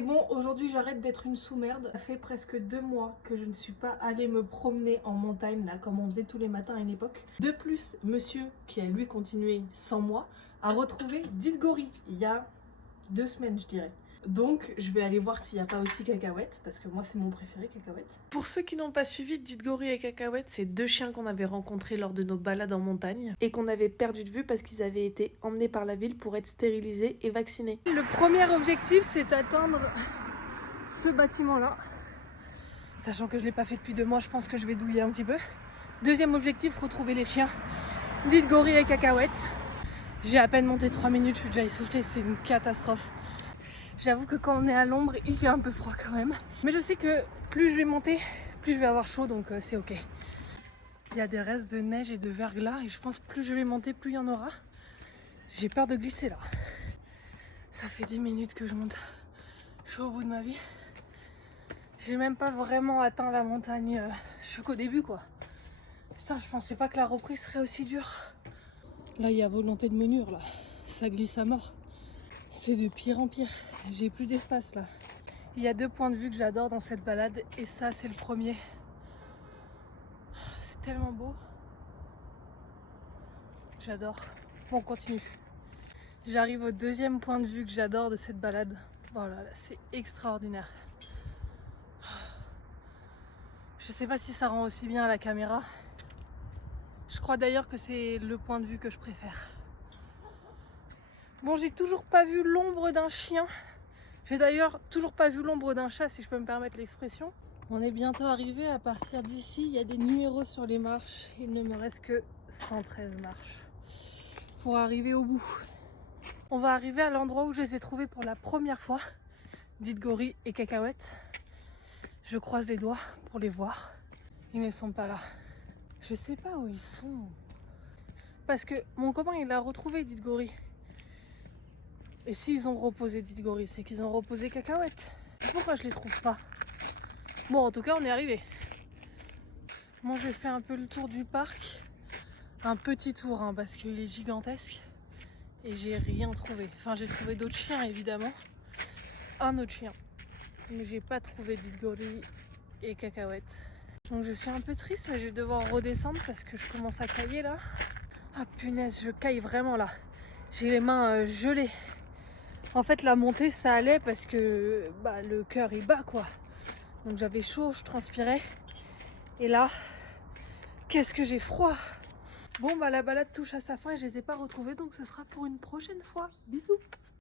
C'est bon, aujourd'hui j'arrête d'être une sous-merde. Ça fait presque 2 mois que je ne suis pas allée me promener en montagne, là, comme on faisait tous les matins à une époque. De plus, monsieur, qui a lui continué sans moi, a retrouvé Didgori il y a 2 semaines, je dirais. Donc je vais aller voir s'il n'y a pas aussi Cacahuète, parce que moi c'est mon préféré, Cacahuète. Pour ceux qui n'ont pas suivi, Didgori et Cacahuète, c'est 2 chiens qu'on avait rencontrés lors de nos balades en montagne et qu'on avait perdu de vue parce qu'ils avaient été emmenés par la ville pour être stérilisés et vaccinés. Le premier objectif, c'est atteindre ce bâtiment-là. Sachant que je ne l'ai pas fait depuis 2 mois, je pense que je vais douiller un petit peu. Deuxième objectif, retrouver les chiens Didgori et Cacahuète. J'ai à peine monté 3 minutes, je suis déjà essoufflée, c'est une catastrophe. J'avoue que quand on est à l'ombre, il fait un peu froid quand même. Mais je sais que plus je vais monter, plus je vais avoir chaud, donc c'est ok. Il y a des restes de neige et de verglas et je pense que plus je vais monter, plus il y en aura. J'ai peur de glisser là. Ça fait 10 minutes que je monte. Je suis au bout de ma vie. J'ai même pas vraiment atteint la montagne. Je suis qu'au début quoi. Putain, je pensais pas que la reprise serait aussi dure. Là, il y a volonté de menure là. Ça glisse à mort. C'est de pire en pire. J'ai plus d'espace là. Il y a 2 points de vue que j'adore dans cette balade et ça c'est le premier. C'est tellement beau. J'adore. Bon, on continue. J'arrive au 2e point de vue que j'adore de cette balade. Voilà, là, c'est extraordinaire. Je sais pas si ça rend aussi bien à la caméra. Je crois d'ailleurs que c'est le point de vue que je préfère. Bon, j'ai toujours pas vu l'ombre d'un chien. J'ai d'ailleurs toujours pas vu l'ombre d'un chat, si je peux me permettre l'expression. On est bientôt arrivé. À partir d'ici, il y a des numéros sur les marches. Il ne me reste que 113 marches pour arriver au bout. On va arriver à l'endroit où je les ai trouvés pour la première fois, Didgori et Cacahuète. Je croise les doigts pour les voir. Ils ne sont pas là. Je sais pas où ils sont. Parce que mon copain, il a retrouvé Didgori. Et s'ils ont reposé Didgori, c'est qu'ils ont reposé Cacahuète. Pourquoi je les trouve pas? Bon, en tout cas, on est arrivé. Moi, j'ai fait un peu le tour du parc. Un petit tour, hein, parce qu'il est gigantesque. Et j'ai rien trouvé. Enfin, j'ai trouvé d'autres chiens, évidemment. Un autre chien. Mais j'ai pas trouvé Didgori et Cacahuète. Donc je suis un peu triste, mais je vais devoir redescendre parce que je commence à cailler là. Ah punaise, je caille vraiment là. J'ai les mains gelées. En fait, la montée, ça allait parce que le cœur il bat quoi. Donc j'avais chaud, je transpirais. Et là, qu'est-ce que j'ai froid. Bon, la balade touche à sa fin et je les ai pas retrouvés, donc ce sera pour une prochaine fois. Bisous.